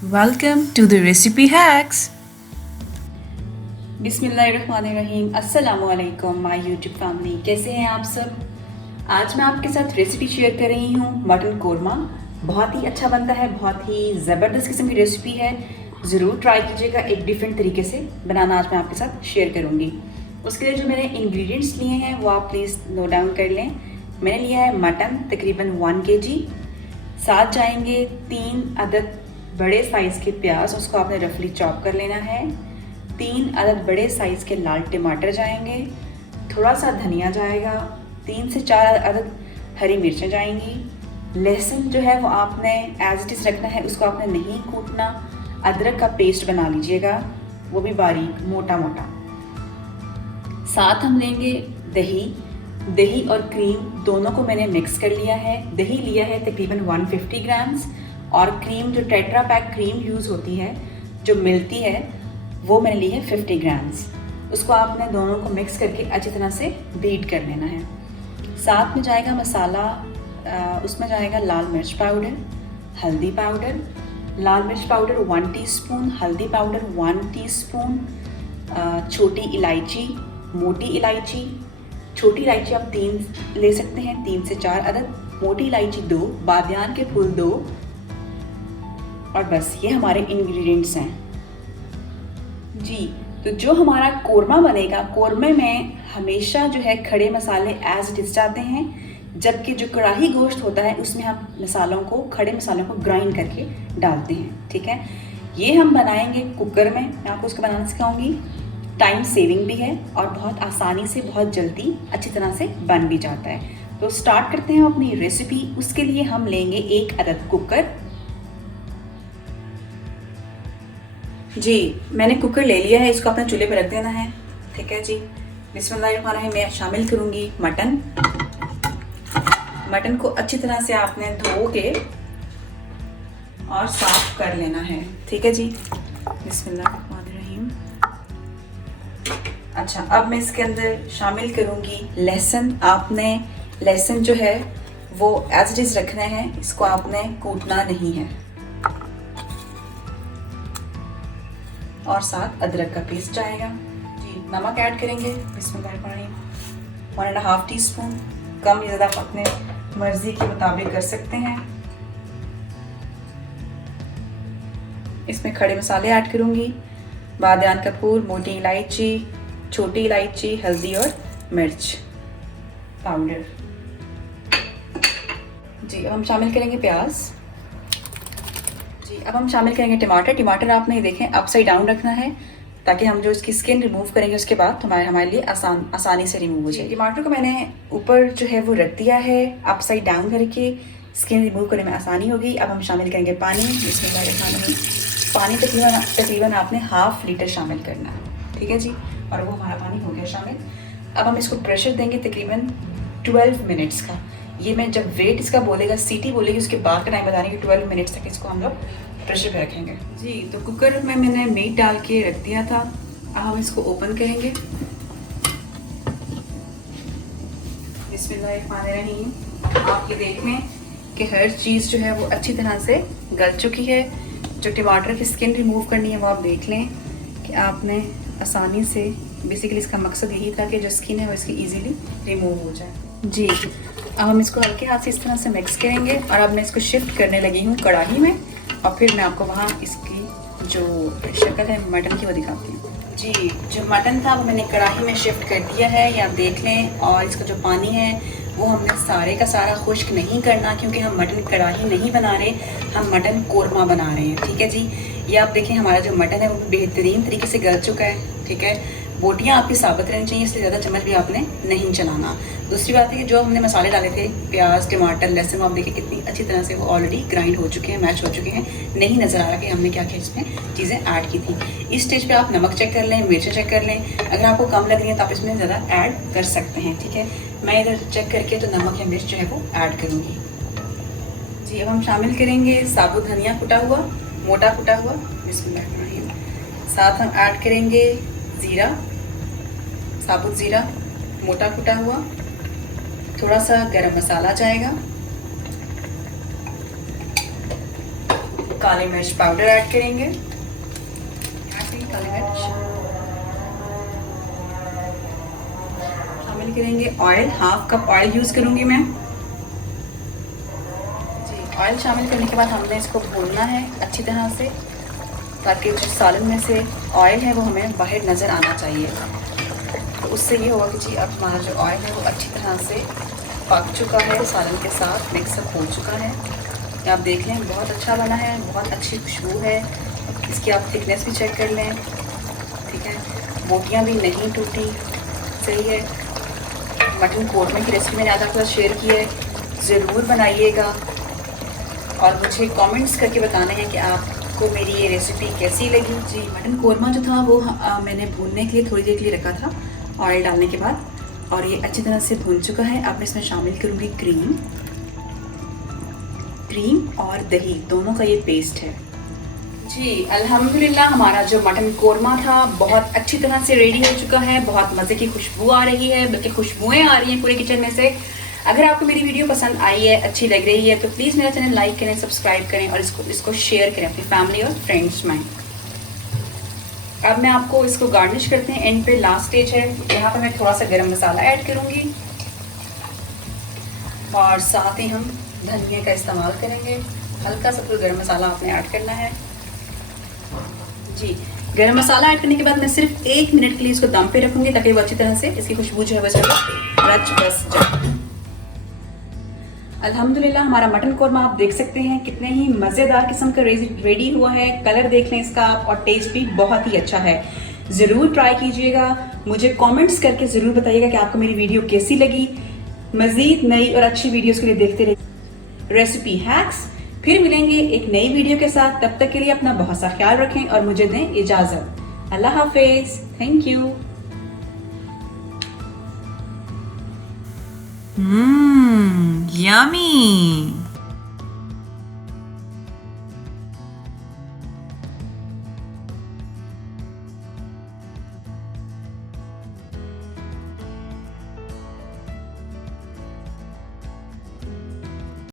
Welcome to the Recipe Hacks. बिस्मिल्लाहिर्रहमानिर्रहीम। अस्सलामुअलैकुम my YouTube family, कैसे हैं आप सब। आज मैं आपके साथ रेसिपी शेयर कर रही हूँ मटन कोरमा। बहुत ही अच्छा बनता है, बहुत ही ज़बरदस्त किस्म की रेसिपी है। ज़रूर ट्राई कीजिएगा, एक डिफरेंट तरीके से बनाना आज मैं आपके साथ शेयर करूँगी। उसके लिए जो मैंने इंग्रेडिएंट्स लिए हैं वो आप प्लीज़ नोट डाउन कर लें। मैंने लिया है मटन तकरीबन 1 kg, साथ जाएंगे 3 अदद बड़े साइज़ के प्याज, उसको आपने रफली चॉप कर लेना है। 3 अदद बड़े साइज़ के लाल टमाटर जाएंगे, थोड़ा सा धनिया जाएगा, 3 से 4 अदद हरी मिर्चें जाएंगी। लहसुन जो है वो आपने एज इट इज़ रखना है, उसको आपने नहीं कूटना। अदरक का पेस्ट बना लीजिएगा, वो भी बारीक मोटा मोटा। साथ हम लेंगे दही। दही और क्रीम दोनों को मैंने मिक्स कर लिया है। दही लिया है तकरीबन 150 ग्राम्स और क्रीम जो टेट्रा पैक क्रीम यूज़ होती है जो मिलती है वो मैंने ली है 50 ग्राम्स। उसको आपने दोनों को मिक्स करके अच्छी तरह से बीट कर लेना है। साथ में जाएगा मसाला, उसमें जाएगा लाल मिर्च पाउडर, हल्दी पाउडर, लाल मिर्च पाउडर 1 टीस्पून, हल्दी पाउडर 1 टीस्पून, छोटी इलायची, मोटी इलायची। छोटी इलायची आप 3 ले सकते हैं, 3 से 4 अदद, मोटी इलायची 2, बादियान के फूल 2, और बस ये हमारे इंग्रेडिएंट्स हैं जी। तो जो हमारा कोरमा बनेगा, कोरमे में हमेशा जो है खड़े मसाले एज इट इज जाते हैं, जबकि जो कढ़ाई गोश्त होता है उसमें हम मसालों को, खड़े मसालों को ग्राइंड करके डालते हैं। ठीक है, ये हम बनाएंगे कुकर में, मैं आपको उसको बनाना सिखाऊंगी। टाइम सेविंग भी है और बहुत आसानी से, बहुत जल्दी अच्छी तरह से बन भी जाता है। तो स्टार्ट करते हैं अपनी रेसिपी। उसके लिए हम लेंगे 1 अदद कुकर। जी, मैंने कुकर ले लिया है, इसको अपने चूल्हे पर रख देना है। ठीक है जी। बिस्मिल्लाहिर्रहमानिर्रहीम। मैं शामिल करूंगी मटन। मटन को अच्छी तरह से आपने धो के और साफ कर लेना है। ठीक है जी। बिस्मिल्लाहिर्रहमानिर्रहीम। अच्छा, अब मैं इसके अंदर शामिल करूंगी लहसुन। आपने लहसुन जो है वो एज इट इज रखना है, इसको आपने कूटना नहीं है। और साथ अदरक का पेस्ट जाएगा जी। नमक ऐड करेंगे, बिस्मिल्लाहिर्रहमानिर्रहीम 1.5 टीस्पून। कम या ज़्यादा आप अपने मर्जी के मुताबिक कर सकते हैं। इसमें खड़े मसाले ऐड करूंगी, बादियान का फूल, मोटी इलायची, छोटी इलायची, हल्दी और मिर्च पाउडर जी। अब हम शामिल करेंगे प्याज जी। अब हम शामिल करेंगे टमाटर। टमाटर आपने देखें अपसाइड डाउन रखना है, ताकि हम जो इसकी स्किन रिमूव करेंगे उसके बाद हमारे लिए आसानी से रिमूव हो जाए। टमाटर को मैंने ऊपर जो है वो रख दिया है अपसाइड डाउन करके, स्किन रिमूव करने में आसानी होगी। अब हम शामिल करेंगे पानी। बिस्मिल्लाहिर्रहमानिर्रहीम। पानी तकरीबन आपने 1/2 लीटर शामिल करना है। ठीक है जी। और वो हमारा पानी हो गया शामिल। अब हम इसको प्रेशर देंगे तकरीबन 12 मिनट्स का। ये मैं जब वेट इसका बोलेगा, सीटी बोलेगी, उसके बाद का टाइम बता रही हूँ। 12 मिनट्स तक इसको हम लोग प्रेशर पे रखेंगे जी। तो कुकर में मैंने मीट डाल के रख दिया था। अब हम इसको ओपन करेंगे। बिस्मिल्लाहिर्रहमानिर्रहीम। आप ये देख लें कि हर चीज़ जो है वो अच्छी तरह से गल चुकी है। जो टमाटर की स्किन रिमूव करनी है वो आप देख लें कि आपने आसानी से, बेसिकली इसका मकसद यही था कि जो स्किन है वो इसकी इजीली रिमूव हो जाए जी। अब हम इसको हल्के हाथ से इस तरह से मिक्स करेंगे और अब मैं इसको शिफ्ट करने लगी हूँ कढ़ाई में, और फिर मैं आपको वहाँ इसकी जो शक्ल है मटन की वो दिखाती हूँ जी। जो मटन था वो मैंने कढ़ाई में शिफ्ट कर दिया है, ये आप देख लें। और इसका जो पानी है वो हमने सारे का सारा खुश्क नहीं करना, क्योंकि हम मटन कढ़ाई नहीं बना रहे, हम मटन कोरमा बना रहे हैं। ठीक है जी। ये आप देखें हमारा जो मटन है वो बेहतरीन तरीके से गल चुका है। ठीक है, बोटियाँ आपकी साबित रहनी चाहिए, इसलिए ज़्यादा चम्मच भी आपने नहीं चलाना। दूसरी बात है कि जो हमने मसाले डाले थे, प्याज, टमाटर, लहसुन, आप देखिए कितनी अच्छी तरह से वो ऑलरेडी ग्राइंड हो चुके हैं, मैश हो चुके हैं। नहीं नज़र आ रहा कि हमने क्या क्या इसमें चीज़ें ऐड की थी। इस स्टेज पे आप नमक चेक कर लें, मिर्चें चेक कर लें। अगर आपको कम लग रही है तो आप इसमें ज़्यादा ऐड कर सकते हैं। ठीक है, मैं इधर चेक करके तो नमक या मिर्च जो है वो ऐड करूँगी जी। अब हम शामिल करेंगे साबुत धनिया कुटा हुआ, मोटा कुटा हुआ। बिस्मिल्लाहिर्रहमानिर्रहीम। साथ हम ऐड करेंगे ज़ीरा, साबुत ज़ीरा मोटा कुटा हुआ। थोड़ा सा गरम मसाला जाएगा, काली मिर्च पाउडर ऐड करेंगे। काली मिर्च शामिल करेंगे। Oil, half cup oil use करूँगी मैं जी। ऑयल शामिल करने के बाद हमने इसको भूनना है अच्छी तरह से, ताकि जो सालन में से ऑयल है वो हमें बाहर नज़र आना चाहिए। तो उससे ये होगा कि जी अब हमारा जो ऑयल है वो अच्छी तरह से पक चुका है, सालन के साथ मिक्सअप हो चुका है। ये आप देख लें, बहुत अच्छा बना है, बहुत अच्छी खुशबू है। इसकी आप थिकनेस भी चेक कर लें, ठीक है, बोटियाँ भी नहीं टूटी, सही है। मटन कोरमा की रेसिपी मैंने आज आपके साथ शेयर की है, ज़रूर बनाइएगा और मुझे कमेंट्स करके बताना है कि आपको मेरी ये रेसिपी कैसी लगी। जी, मटन कोरमा जो था वो मैंने भूनने के लिए थोड़ी देर के लिए रखा था ऑयल डालने के बाद, और ये अच्छी तरह से भून चुका है। अब मैं इसमें शामिल करूँगी क्रीम और दही, दोनों का ये पेस्ट है जी। अल्हम्दुलिल्लाह हमारा जो मटन कोरमा था बहुत अच्छी तरह से रेडी हो चुका है। बहुत मज़े की खुशबू आ रही है, बल्कि खुशबुएं आ रही हैं पूरे किचन में से। अगर आपको मेरी वीडियो पसंद आई है, अच्छी लग रही है, तो प्लीज़ मेरा चैनल लाइक करें, सब्सक्राइब करें और इसको शेयर करें अपनी फैमिली और फ्रेंड्स में। अब मैं आपको इसको गार्निश करते हैं, एंड पे लास्ट स्टेज है। यहाँ पर मैं थोड़ा सा गरम मसाला ऐड करूँगी और साथ ही हम धनिया का इस्तेमाल करेंगे। हल्का सा पूरा गरम मसाला आपने ऐड करना है जी। गरम मसाला ऐड करने के बाद मैं सिर्फ 1 मिनट के लिए इसको दम पे रखूँगी, ताकि वो अच्छी तरह से इसकी खुशबू जो है वो रच बस जाए। अल्हम्दुलिल्लाह हमारा मटन कोरमा आप देख सकते हैं कितने ही मज़ेदार किस्म का रेडी हुआ है। कलर देख लें इसका आप, और टेस्ट भी बहुत ही अच्छा है। ज़रूर ट्राई कीजिएगा, मुझे कमेंट्स करके ज़रूर बताइएगा कि आपको मेरी वीडियो कैसी लगी। मज़ीद नई और अच्छी वीडियोस के लिए देखते रहिए रेसिपी हैक्स। फिर मिलेंगे एक नई वीडियो के साथ, तब तक के लिए अपना बहुत सा ख्याल रखें और मुझे दें इजाज़त। अल्लाह हाफिज़, थैंक यू। Yummy!